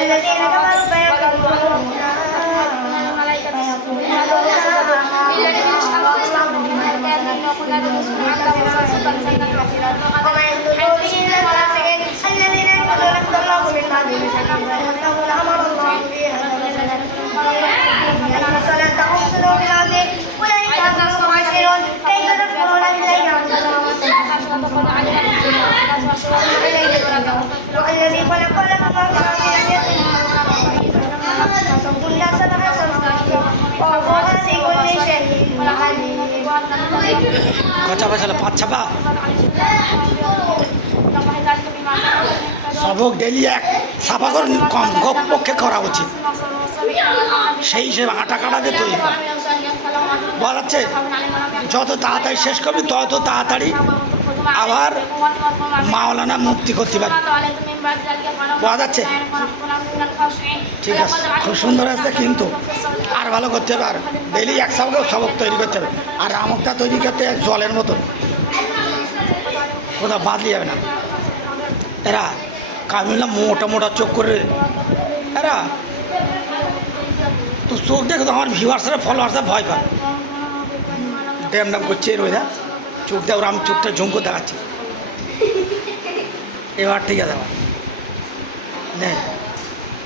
الذين كفروا فيقولون وما কথা বসালে পাঁচ ছাপা। সবক ডেলি এক সাফা করে কম পক্ষে করা উচিত। সেই হিসেবে আটা কাটাতে তৈরি বলাচ্ছে যত তাড়াতাড়ি শেষ করবি, তত তাড়াতাড়ি আবার মাওলানা মুক্তি করতে পারবে পাওয়া যাচ্ছে? ঠিক আছে খুব সুন্দর আছে কিন্তু। আর ভালো করতে হবে আর ডেলি এক সবক সবক তৈরি করতে হবে। আর আমকটা তৈরি করতে জলের মতন। কোথাও বাদলি যাবে না। এরা কামিলা মোটা মোটা চোখ করে এরা তো চোখ দেখে তো আমার ভিউয়ার্সরা ফলোয়ার্সরা ভয় পায়। ড্যাম ড্যাম করছে রোজা চোখ দেওয়া আমি চোখটা ঝুমকো দেখাচ্ছি। এবার ঠিক আছে। নে।